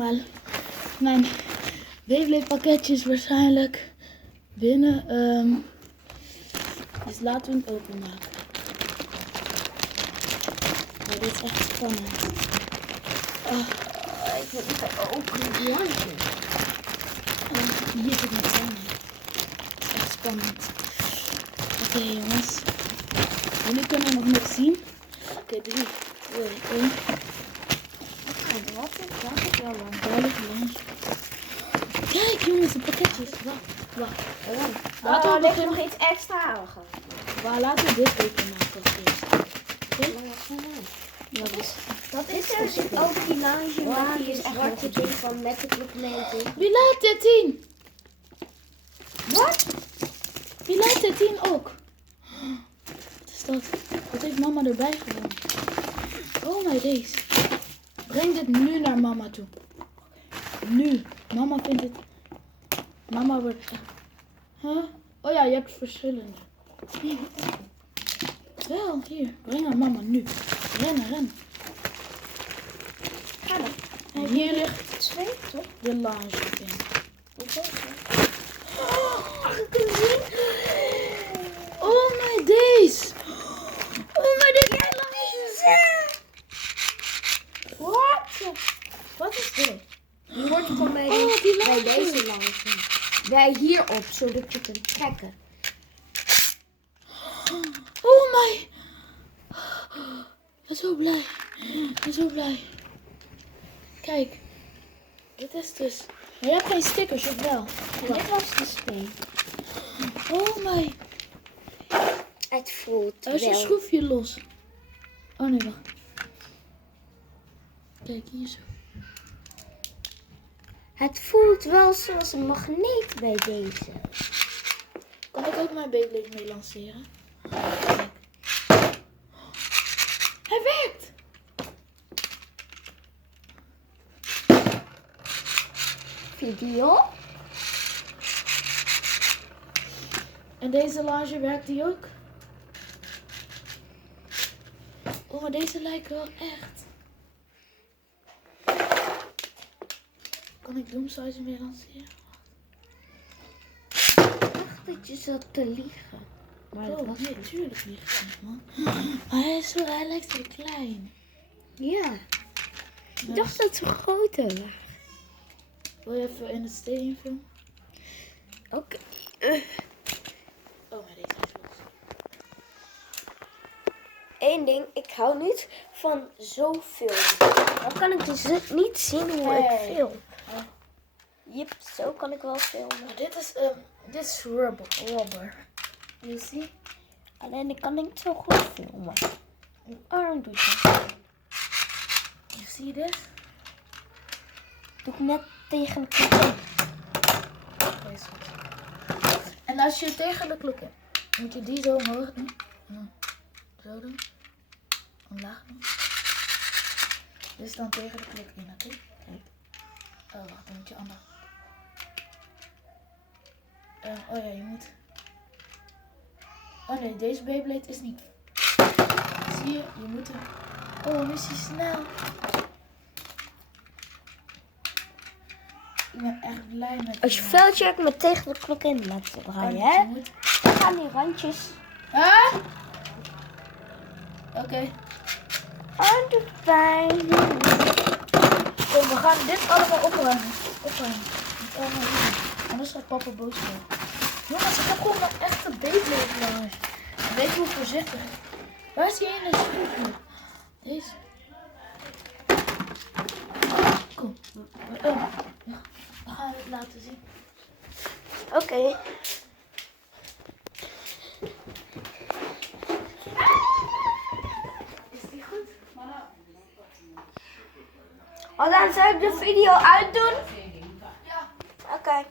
Maar mijn Beyblade pakketje is waarschijnlijk binnen. Dus laten we hem openmaken. Maar dit is echt spannend. Ik wil even openen. Hier zit mijn tanden. Het is echt spannend. Oké, jongens. Jullie kunnen nog niks zien. Oké, 3, 2, 1. Wat is dat? Ik wel lang. Daar ligt lunch. Kijk jongens, de pakketjes. Wacht. Laten we ligt nog iets extra halen. Laten we dit openmaken als eerst. Oké? Dat is dus ook die lingerie met die zwarte ding van met de documenten. Wie laat dit zien? Wat? Wie laat dit zien ook? Wat is dat? Wat heeft mama erbij gedaan? Oh my days. Breng dit nu naar mama toe. Nu. Mama vindt het... Mama wordt... Huh? Oh ja, je hebt verschillende. Wel, hier. Breng naar mama nu. Ren. Ga dan. En hier ligt 2, toch? de lingerie. Oh my days. Oh my days. Wat is dit? Die hoort van mij die bij lingerie. deze lingerie. Bij hierop, zodat je kunt trekken. Oh my. Ik ben zo blij. Ik ben zo blij. Kijk. Dit is dus... Maar je hebt geen stickers, of wel? En dit was de speen. Oh my. Het voelt Er is een wel. schroefje los. Oh nee, wacht. Kijk, hier zo. Het voelt wel zoals een magneet bij deze. Kan ik ook mijn Beyblade mee lanceren? Kijk. Hij werkt! Video. En deze lingerie werkt die ook? Oh, maar deze lijken wel echt. Kan ik Doomsize mee lanceren? Ik dacht dat je zat te liegen. Maar dat was nee, niet. tuurlijk niet, man. Maar hij lijkt zo klein. Ja. Ik dacht dat ze groter waren. Wil je even in het stadium filmen? Oké. Oh, maar deze is los. Eén ding, ik hou niet van zoveel. Dan kan ik dus niet zien hoe ik film. Jip, zo kan ik wel filmen. Maar dit is rubber. You see? Alleen ik kan niet zo goed filmen. Mijn arm doet het. You see this? Doe ik net tegen de klok in. Oké, is goed. En als je tegen de klok hebt, moet je die zo omhoog doen. Zo doen. Omlaag doen. Dus dan tegen de klok in, oké? Oh, wacht, dan moet je anders. Oh ja, je moet... Oh nee, deze Beyblade is niet... Zie je? Je moet hem... Oh, nu is hij snel. Ik ben echt blij met Als je hem. veldje hebt met tegen de klok in laten draaien, Oh, hè? je moet... Dan gaan die randjes Ah? Oké. aan de pijn. Kom, we gaan dit allemaal opruimen. Niet allemaal doen. Anders gaat papa boos worden. Jongens, ik heb gewoon een echte Beyblade langs. Weet je hoe voorzichtig. Waar is die ene schroefje? Deze. Kom. We gaan het laten zien. Oké. Is die goed? Dan zou ik de video uitdoen. Ja. Oké.